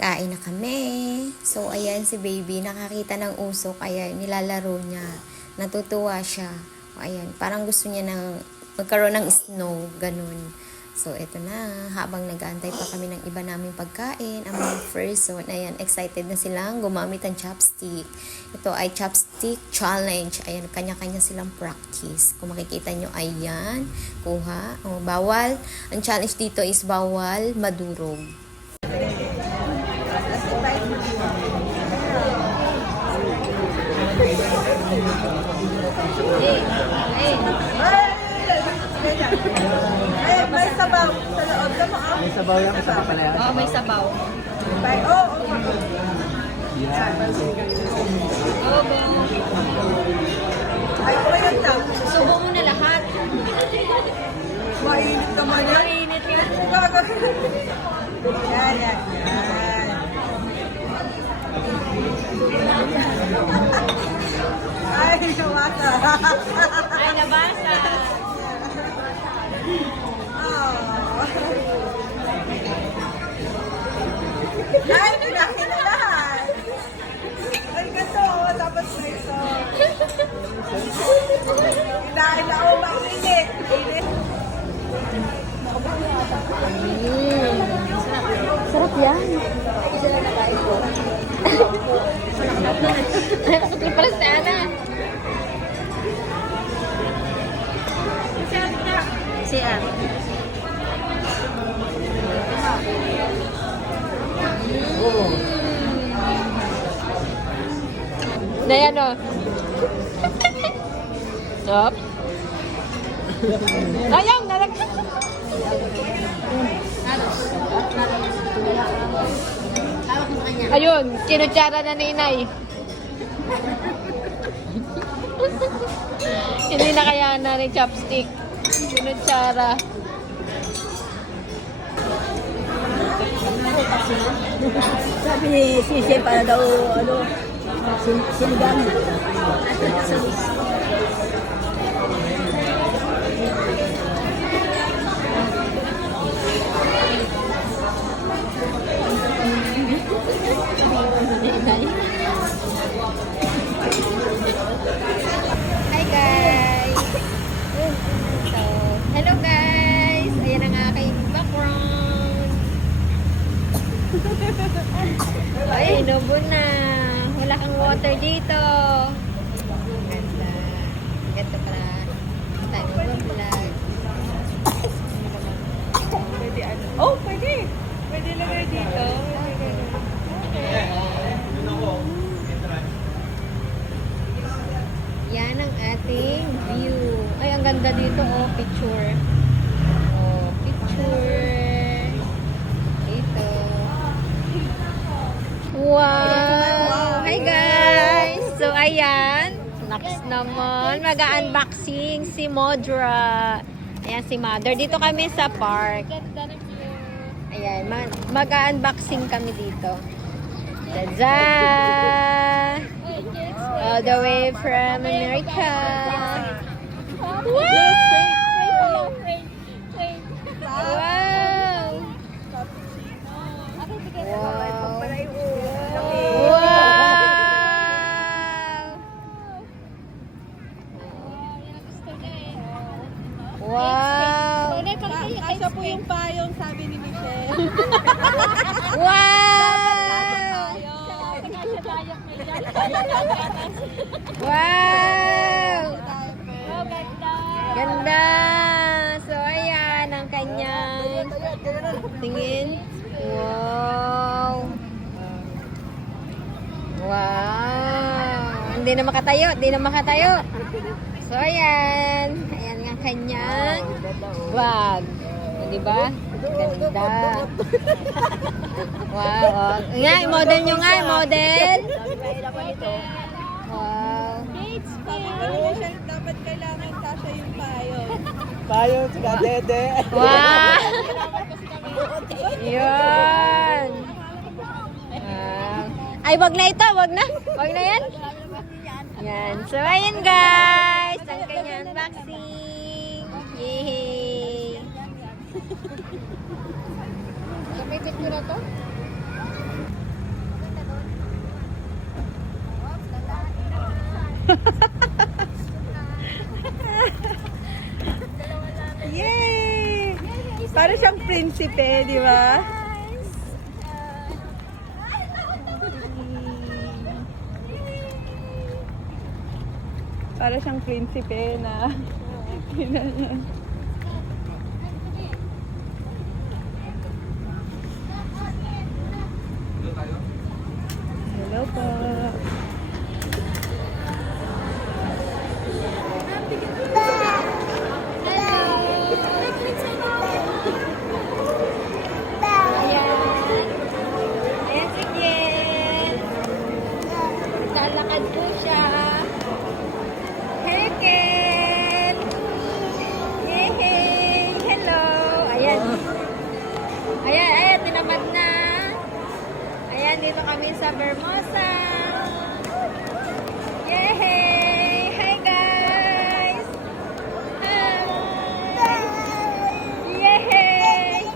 Kain na kami. So, ayan si baby, nakakita ng usok, ayan, nilalaro niya. Natutuwa siya. O, ayan, parang gusto niya ng magkaroon ng snow, ganun. So, eto na, habang nag-aantay pa kami ng iba naming pagkain, ang mga first, so, ayan, excited na silang gumamit ng chopstick. Ito ay chopstick challenge. Ayan, kanya-kanya silang practice. Kung makikita nyo, ayan, kuha. O, bawal. Ang challenge dito is bawal madurog. May sabaw sa loob ka mo. May sabaw yan, may sabaw pala yan. Oo, may sabaw. Yan. Oo, bong. Ay, ko yun na. Subo mo na lahat. Mainit naman yan. Mainit nga. Yan, yan, yan. Ay, nawasa. Ay, nabasa. Ay, kinakin na lahat. Ay, ganito. Dapat na ito. Kinain na ako mainit. Mainit. Sarap yan. Nakakatulog pala si Ana. Si Ana. Na yan o. Stop. Ayang, nalag... Ayun, kinutsara na ni Inay. Hindi na kaya na ng chopstick. Kinutsara. Sabi ni Sisi para daw, sinigang. Hi guys! So, hello guys! Ayan ang aking background. Ay, inubo na. Wala kang water dito. Ganda. Ganda pala. Tayo mag-vlog. Pwede ano? Oh, pwede. Pwede lagay dito. Yan ang ating view. Ay, ang ganda dito, oh, picture. Oh, picture. Dito. Wow! Hi guys! So, ayan. Next naman, mag-unboxing si Modra. Ayan si Mother. Dito kami sa park. Ayan, mag-unboxing kami dito. Tada! All the way from America. Wow! Wow! Wow! Wow! Kasya po yung payong, sabi ni Michelle. Wow! Wow! Ganda! So, ayan ang kanyang tingin. Wow! Wow! Hindi na makatayo, hindi na makatayo. So, ayan. Ayan ang kanyang bag. Di ba? Ganda. Wow. Oh. Nga, model nyo nga, model. Wow. Dapat kailangan kasya yung payong. Payo, sila dede. Wow. Yun. Wow. Ay, wag na ito, wag na. Wag na yan. Yan. So, ayan guys. Ang kanyang unboxing. Yay. Gamitin ko na to. Yay! Para siyang prinsipe, di ba? Para siyang prinsipe na. Hello po. Ayan si Jen. Lalakad po siya. Hey, Ken! Yay! Hello! Ayan. Ayan, tinamad na. Ayan, dito kami sa Vermosa. Yay! Hi, guys! Hi! Yay!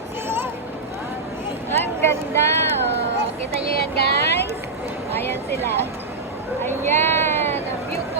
Ang ganda. Oh, kita nyo yan, guys? Ayan sila. Ayan. Ang beauty.